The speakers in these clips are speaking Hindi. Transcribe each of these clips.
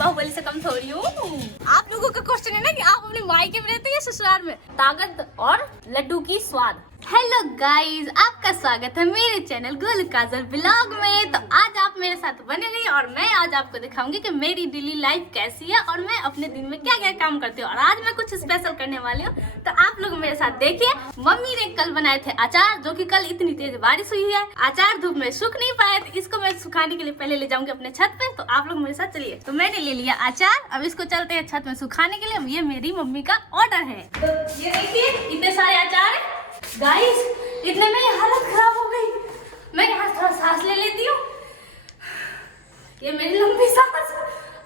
बाहुबली से कम थोड़ी हूँ। आप लोगों का क्वेश्चन है ना कि आप अपने मायके में रहते हैं ससुराल में। ताकत और लड्डू की स्वाद। हेलो गाइस, आपका स्वागत है मेरे चैनल गोलू काजल ब्लॉग में। तो आज आप मेरे साथ बने रहिए और मैं आज आपको दिखाऊंगी कि मेरी डेली लाइफ कैसी है और मैं अपने दिन में क्या क्या काम करती हूँ। और आज मैं कुछ स्पेशल करने वाली हूँ, तो आप लोग मेरे साथ देखिए। मम्मी ने कल बनाए थे अचार, जो कि कल इतनी तेज बारिश हुई है, अचार धूप में सूख नहीं पाए, तो इसको मैं सुखाने के लिए पहले ले जाऊंगी अपने छत पे। तो आप लोग मेरे साथ चलिए। तो मैंने ले लिया अचार, अब इसको चलते हैं छत में सुखाने के लिए। अब ये मेरी मम्मी का ऑर्डर है। तो ये देखिए इतने सारे अचार है गाइस, इतने में हालत खराब हो गई। मैं यहाँ थोड़ा सांस ले लेती हूँ, ये मेरी लंबी सांस।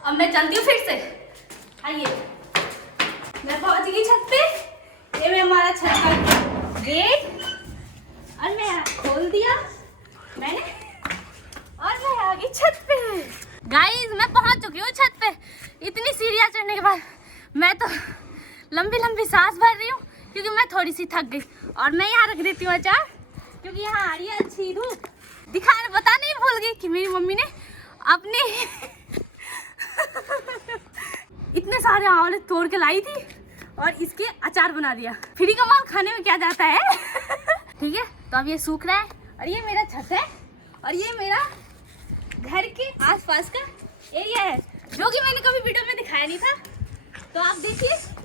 अब मैं चलती हूँ फिर से। आइए, मैं पहुंच गई छत पे। ये मैं हमारा छत का गेट और मैं खोल दिया मैंने और मैं आ गई छत पे। गाइस मैं पहुंच चुकी हूँ छत पे। इतनी सीढ़ियाँ चढ़ने के बाद मैं तो लंबी लंबी सांस भर रही हूँ, क्योंकि मैं थोड़ी सी थक गई। और मैं यहाँ रख देती हूँ अचार, क्योंकि यहाँ आ रही है अच्छी धूप। दिखाने बता नहीं भूल गई कि मेरी मम्मी ने अपने इतने सारे आंवले तोड़ के लाई थी और इसके अचार बना दिया। फ्री का माल खाने में क्या जाता है। ठीक है, तो अब ये सूख रहा है और ये मेरा छत है और ये मेरा घर के आसपास का एरिया है, जो कि मैंने कभी वीडियो में दिखाया नहीं था। तो आप देखिए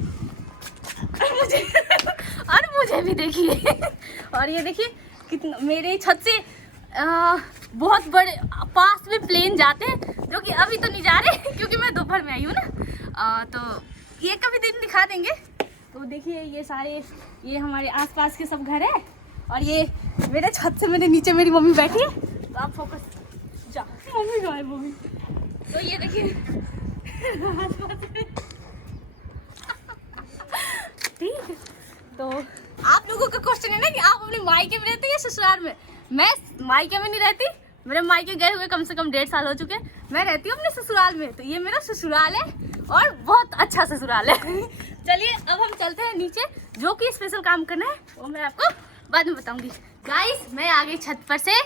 और मुझे भी देखिए। और ये देखिए कितना मेरे छत से बहुत बड़े पास में प्लेन जाते हैं, जो कि अभी तो नहीं जा रहे क्योंकि मैं दोपहर में आई हूँ ना। तो ये कभी दिन दिखा देंगे। तो देखिए ये सारे ये हमारे आसपास के सब घर है और ये मेरे छत से मेरे नीचे मेरी मम्मी बैठी है। तो आप फोकस जा, मम्मी जो है मम्मी। तो ये देखिए ठीक है। तो आप लोगों का क्वेश्चन है ना कि आप अपने मायके में रहते हैं या ससुराल में। मैं मायके में नहीं रहती, मेरे मायके गए हुए कम से कम 1.5 साल हो चुके हैं। मैं रहती हूँ अपने ससुराल में। तो ये मेरा ससुराल है और बहुत अच्छा ससुराल है। चलिए अब हम चलते हैं नीचे, जो कि स्पेशल काम करना है वो मैं आपको बाद में बताऊंगी। गाइस मैं आ गई छत पर से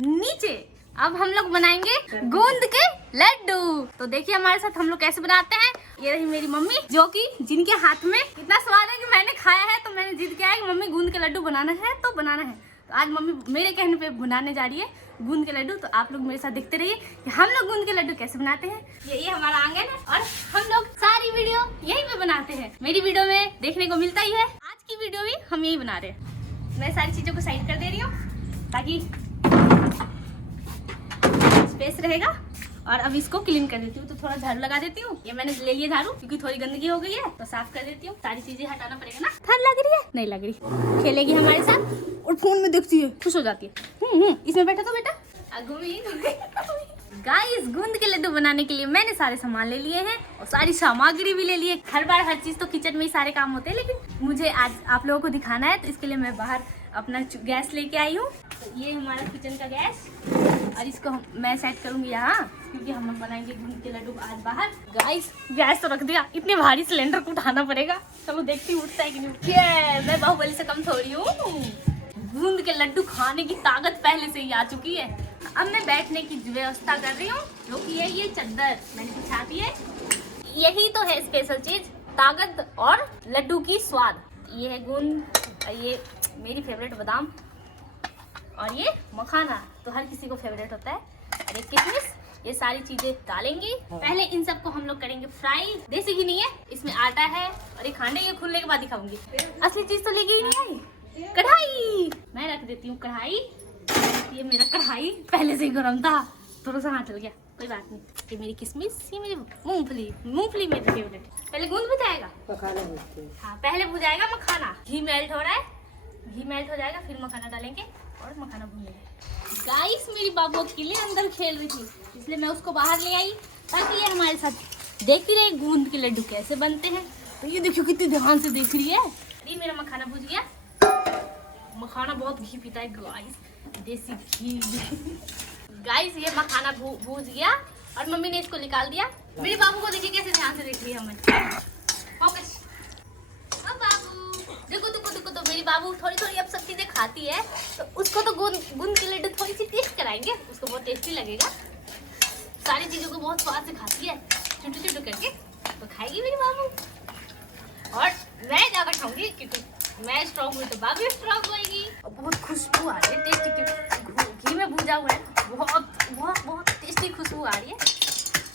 नीचे। अब हम लोग बनाएंगे गूंद के लड्डू। तो देखिए हमारे साथ हम लोग कैसे बनाते हैं। ये रही मेरी मम्मी, जो कि जिनके हाथ में इतना स्वाद है कि मैंने खाया है, तो मैंने जिद किया है कि मम्मी गूंद के लड्डू बनाना है तो बनाना है। तो आज मम्मी मेरे कहने पे बनाने जा रही है गूंद के लड्डू। तो आप लोग मेरे साथ देखते रहिए कि हम लोग गूंद के लड्डू कैसे बनाते हैं। ये हमारा आंगन है और हम लोग सारी वीडियो यहीं पे बनाते हैं। मेरी वीडियो में देखने को मिलता ही है। आज की वीडियो भी हम यही बना रहे हैं। मैं सारी चीजों को साइड कर दे रही हूँ ताकि स्पेस रहेगा। और अब इसको क्लीन कर देती हूँ। तो थोड़ा झाड़ू लगा देती हूँ। ये मैंने ले लिया झाड़ू, क्योंकि थोड़ी गंदगी हो गई है, तो साफ कर देती हूँ। सारी चीजें हटाना पड़ेगा ना। ठंड लग रही है? नहीं लग रही। खेलेगी हमारे साथ और फोन में देखती है, खुश हो जाती है। इसमें बैठा तो बेटा। गाइस गूंद के लड्डू बनाने के लिए मैंने सारे सामान ले लिए हैं और सारी सामग्री भी ले ली है। हर बार हर चीज तो किचन में ही सारे काम होते हैं, लेकिन मुझे आज आप लोगों को दिखाना है, तो इसके लिए मैं बाहर अपना गैस लेके आई हूँ। तो ये हमारा किचन का गैस और इसको मैं सेट करूंगी यहाँ, क्योंकि हम लोग बनाएंगे गूंद के लड्डू आज बाहर। गाइस गैस तो रख दिया, इतने भारी सिलेंडर को उठाना पड़ेगा। चलो देखती हूँ उठता है कि नहीं उठता। मैं बाहुबली से कम थोड़ी हूँ। गूंद के लड्डू खाने की ताकत पहले से ही आ चुकी है। अब मैं बैठने की व्यवस्था कर रही हूँ, जो कि है ये चादर मैंने बिछा दी है। यही तो है स्पेशल चीज, ताकत और लड्डू की स्वाद। ये है गूंद, ये मेरी फेवरेट बादाम और ये मखाना तो हर किसी को फेवरेट होता है। और एक किशमिश, ये सारी चीजें डालेंगे। पहले इन सबको हम लोग करेंगे फ्राई। देसी घी नहीं है, इसमें आटा है और ये खांडे, ये खुलने के बाद दिखाऊंगी। असली चीज तो लेके ही नहीं आई, कढ़ाई। मैं रख देती हूँ कढ़ाई। ये मेरा कढ़ाई पहले से ही गर्म था, थोड़ा सा हाथ चल गया, कोई बात नहीं। ये मेरी किशमिश, ये मेरी मूंगफली। मूंगफली मेरी फेवरेट। पहले गूंद भुजाएगा, हाँ पहले भुजाएगा मखाना। घी मेल्ट हो रहा है, घी मेल्ट हो जाएगा फिर मखाना डालेंगे और मखाना भूनेंगे। गाइस मेरी बाबू अकेले अंदर खेल रही थी, इसलिए मैं उसको बाहर ले आई ताकि ये हमारे साथ देखती रहे गूंद के लड्डू कैसे बनते हैं। तो ये देखियो कितनी ध्यान से देख रही है। ये मेरा मखाना भुज गया। मखाना बहुत घी पीता है गाइस, देसी घी। गाइस ये मखाना भूज गया और मम्मी ने इसको निकाल दिया। मेरे बाबू को देखिए कैसे ध्यान से देख रही है हमें। फोकस। अब बाबू देखो देखो देखो, तो मेरी बाबू थोड़ी थोड़ी अब सब चीजें खाती है, तो उसको तो गूंद के लड्डू थोड़ी सी टेस्ट कराएंगे, उसको बहुत टेस्टी लगेगा। सारी चीजों को बहुत स्वाद से खाती है। छोटे छोटे खाऊंगी क्योंकि मैं स्ट्रॉन्ग हुई तो भाभी स्ट्रॉन्ग होगी। और बहुत खुशबू आ रही है टेस्टी की, घी में भूजा हुआ है, बहुत बहुत बहुत टेस्टी खुशबू आ रही है।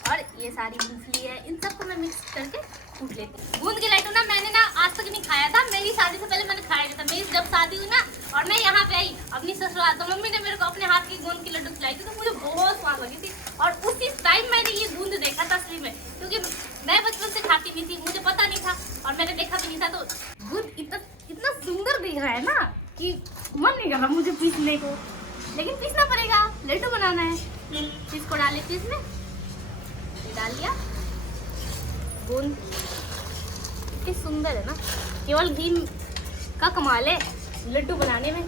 और ये सारी मूंगफली है, इन सबको मैं मिक्स करके कूट लेती हूँ। गूंद के लड्डू ना मैंने ना आज तक नहीं खाया था, मेरी शादी से पहले मैंने खाया था। मेरी जब शादी हुई ना और मैं यहाँ पे आई अपनी ससुराल, तो मम्मी ने मेरे को अपने हाथ की गूंद की लड्डू खिलाई थी, तो मुझे बहुत स्वाद लगी थी। और उसी टाइम मैंने ये गूंद देखा था असली में, क्योंकि मैं बचपन से खाती नहीं थी, मुझे पता नहीं था और मैंने देखा भी नहीं था। तो गूंद इतना सुंदर दिख रहा है ना कि मन नहीं कर रहा मुझे पीसने को, लेकिन पीसना पड़ेगा, लड्डू बनाना है। इसको डाल लेती हूँ इसमें, डाल दिया गूंद। कितनी सुंदर है ना, केवल घी का कमाल है लड्डू बनाने में।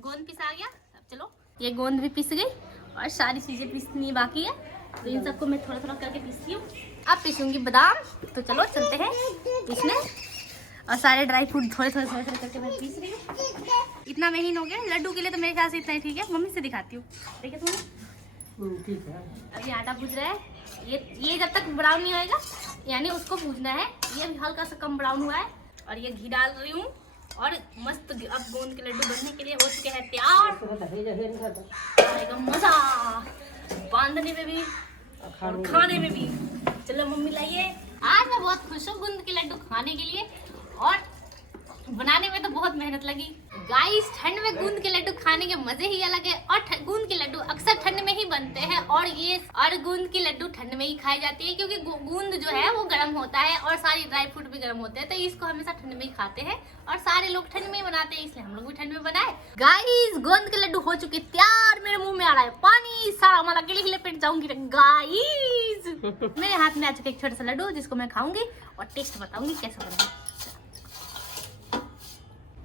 गोंद पिसा गया, अब चलो ये गोंद भी पिस गई और सारी चीजें पीसनी बाकी है, तो इन सबको मैं थोड़ा थोड़ा करके पीसती हूँ। अब पीसूंगी बादाम, तो चलो चलते हैं पीसने। और सारे ड्राई फ्रूट थोड़े थोड़े थोड़े थोड़े करके मैं पीस रही हूँ। इतना महीन हो गया लड्डू के लिए, तो मेरे ख्याल से इतना ही ठीक है। मम्मी से दिखाती हूँ, देखिए तुम्हें ठीक है। अभी आटा भूज रहा है, ये जब तक ब्राउन नहीं होएगा यानी उसको भूजना है। ये अभी हल्का सा कम ब्राउन हुआ है और ये घी डाल रही हूँ और मस्त अब गोंद के लड्डू बनने के लिए हो चुके हैं तैयार। आएगा मजा बांधने में भी और खाने में भी। चलो मम्मी लाइए, आज मैं बहुत खुश हूँ गोंद के लड्डू खाने के लिए, और बनाने में तो बहुत मेहनत लगी गाइस। ठंड में गूंद के लड्डू खाने के मजे ही अलग है, और गूंद के लड्डू अक्सर ठंड में ही बनते हैं, और गूंद के लड्डू ठंड में ही खाई जाती है, क्योंकि गूंद जो है वो गर्म होता है और सारी ड्राई फ्रूट भी गर्म होते हैं, तो इसको हमेशा ठंड में ही खाते हैं और सारे लोग ठंड में ही बनाते हैं, इसलिए हम लोग भी ठंड में बनाए। गाइस गोंद के लड्डू हो चुके तैयार, मेरे मुंह में आ रहा है पानी, सारा हमारा गिले लेपेट जाऊंगी गाइस। मेरे हाथ में आ चुका एक छोटा सा लड्डू, जिसको मैं खाऊंगी और टेस्ट बताऊंगी कैसा बना।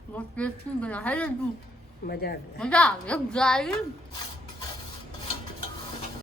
बहुत टेस्टी बना है लड्डू, मजा आ गया गाइस।